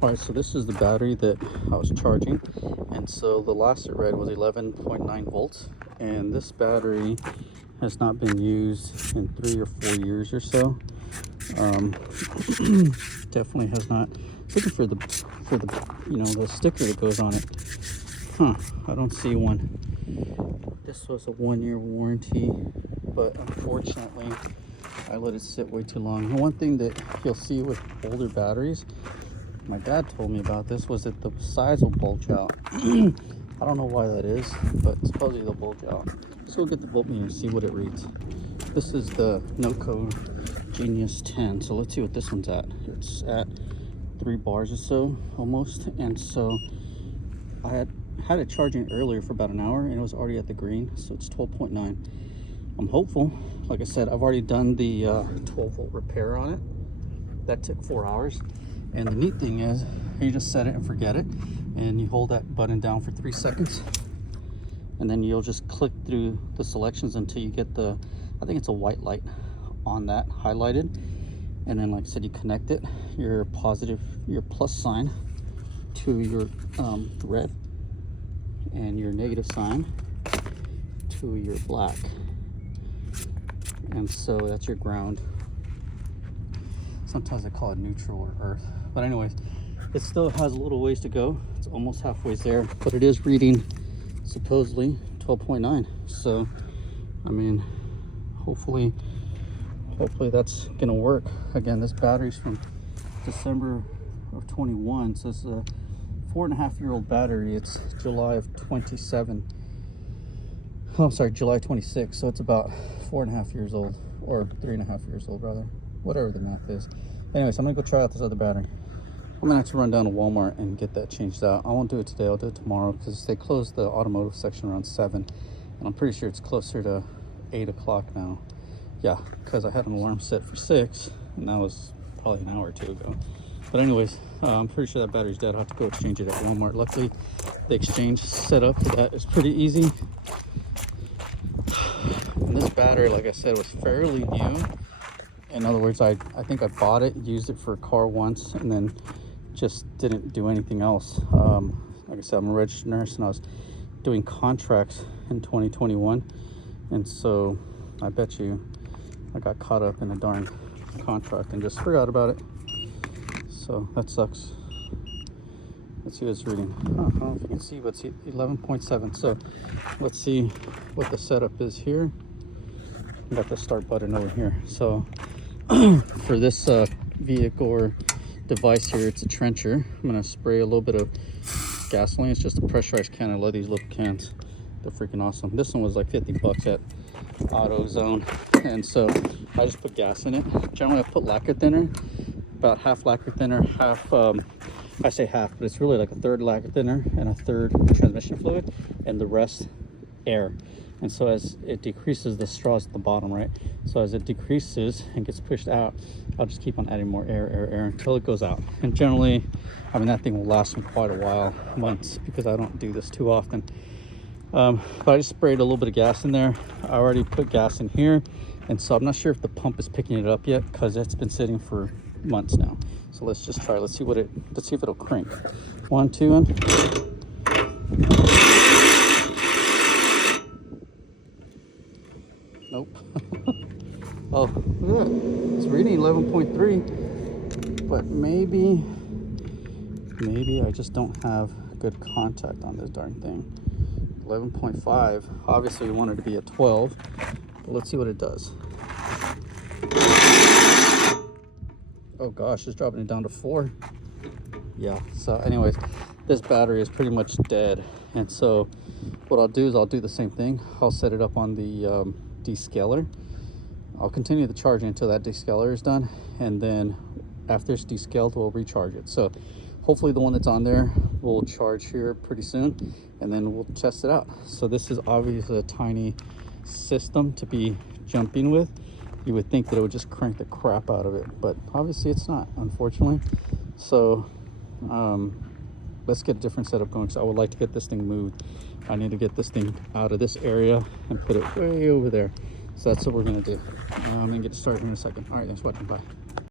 All right, so this is the battery that I was charging, and so the last it read was 11.9 volts, and this battery has not been used in 3 or 4 years or so. Definitely has not. Looking for the the sticker that goes on it. I don't see one. This was a 1-year warranty, but unfortunately I let it sit way too long. And one thing that you'll see with older batteries, my dad told me about this, was that the sides will bulge out. I don't know why that is, but supposedly they'll bulge out. Let's go get the voltmeter and see what it reads. This is the NOCO Genius 10, so let's see what this one's at. It's at 3 bars or so, almost. And so I had it charging earlier for about an hour, and it was already at the green, so it's 12.9. I'm hopeful. Like I said, I've already done the 12-volt repair on it. That took 4 hours. And the neat thing is, you just set it and forget it, and you hold that button down for 3 seconds, and then you'll just click through the selections until you get the, I think it's a white light on that highlighted. And then, like I said, you connect it, your plus sign to your red, and your negative sign to your black. And so that's your ground. Sometimes they call it neutral or earth. But anyways, it still has a little ways to go. It's almost halfway there, but it is reading supposedly 12.9. So, I mean, hopefully that's gonna work. Again, this battery's from December of 21, so it's a 4.5-year-old battery. It's July of 27. Oh, I'm sorry, July 26. So it's about 4.5 years old, or 3.5 years old rather, whatever the math is. Anyways, I'm gonna go try out this other battery. I'm gonna have to run down to Walmart and get that changed out. I won't do it today, I'll do it tomorrow, because they close the automotive section around 7, and I'm pretty sure it's closer to 8 o'clock now. Yeah, because I had an alarm set for 6, and that was probably an hour or 2 ago. But anyways, I'm pretty sure that battery's dead. I'll have to go exchange it at Walmart. Luckily, the exchange setup for that is pretty easy. And this battery, like I said, was fairly new. In other words, I think I bought it, used it for a car once, and then just didn't do anything else. Like I said, I'm a registered nurse, and I was doing contracts in 2021, and so I bet you I got caught up in a darn contract and just forgot about it. So that sucks. Let's see what it's reading. I don't know if you can see, but it's 11.7. So let's see what the setup is here. I got the start button over here. So for this vehicle or device here, it's a trencher. I'm gonna spray a little bit of gasoline. It's just a pressurized can. I love these little cans. They're freaking awesome. This one was like 50 bucks at AutoZone, and so I just put gas in it. Generally I put lacquer thinner, about half lacquer thinner, half I say half, but it's really like a third lacquer thinner and a third transmission fluid, and the rest air. And so as it decreases, the straws at the bottom, right? So as it decreases and gets pushed out, I'll just keep on adding more air until it goes out. And generally, I mean, that thing will last me quite a while, months, because I don't do this too often. But I just sprayed a little bit of gas in there. I already put gas in here, and so I'm not sure if the pump is picking it up yet, because it's been sitting for months now. So let's just try. Let's see if it'll crank. 1, 2, and nope. Oh, look at that. It's reading 11.3, but maybe I just don't have good contact on this darn thing. 11.5. Obviously we want it to be at 12, but let's see what it does. Oh gosh, it's dropping it down to 4. Yeah, so anyways, this battery is pretty much dead. And so what I'll do is I'll do the same thing. I'll set it up on the descaler. I'll continue the charging until that descaler is done, and then after it's descaled, we'll recharge it. So hopefully the one that's on there will charge here pretty soon, and then we'll test it out. So this is obviously a tiny system to be jumping with. You would think that it would just crank the crap out of it, but obviously it's not, unfortunately. So let's get a different setup going, because I would like to get this thing moved. I need to get this thing out of this area and put it way over there. So that's what we're gonna do. I'm gonna get started in a second. All right, thanks for watching. Bye.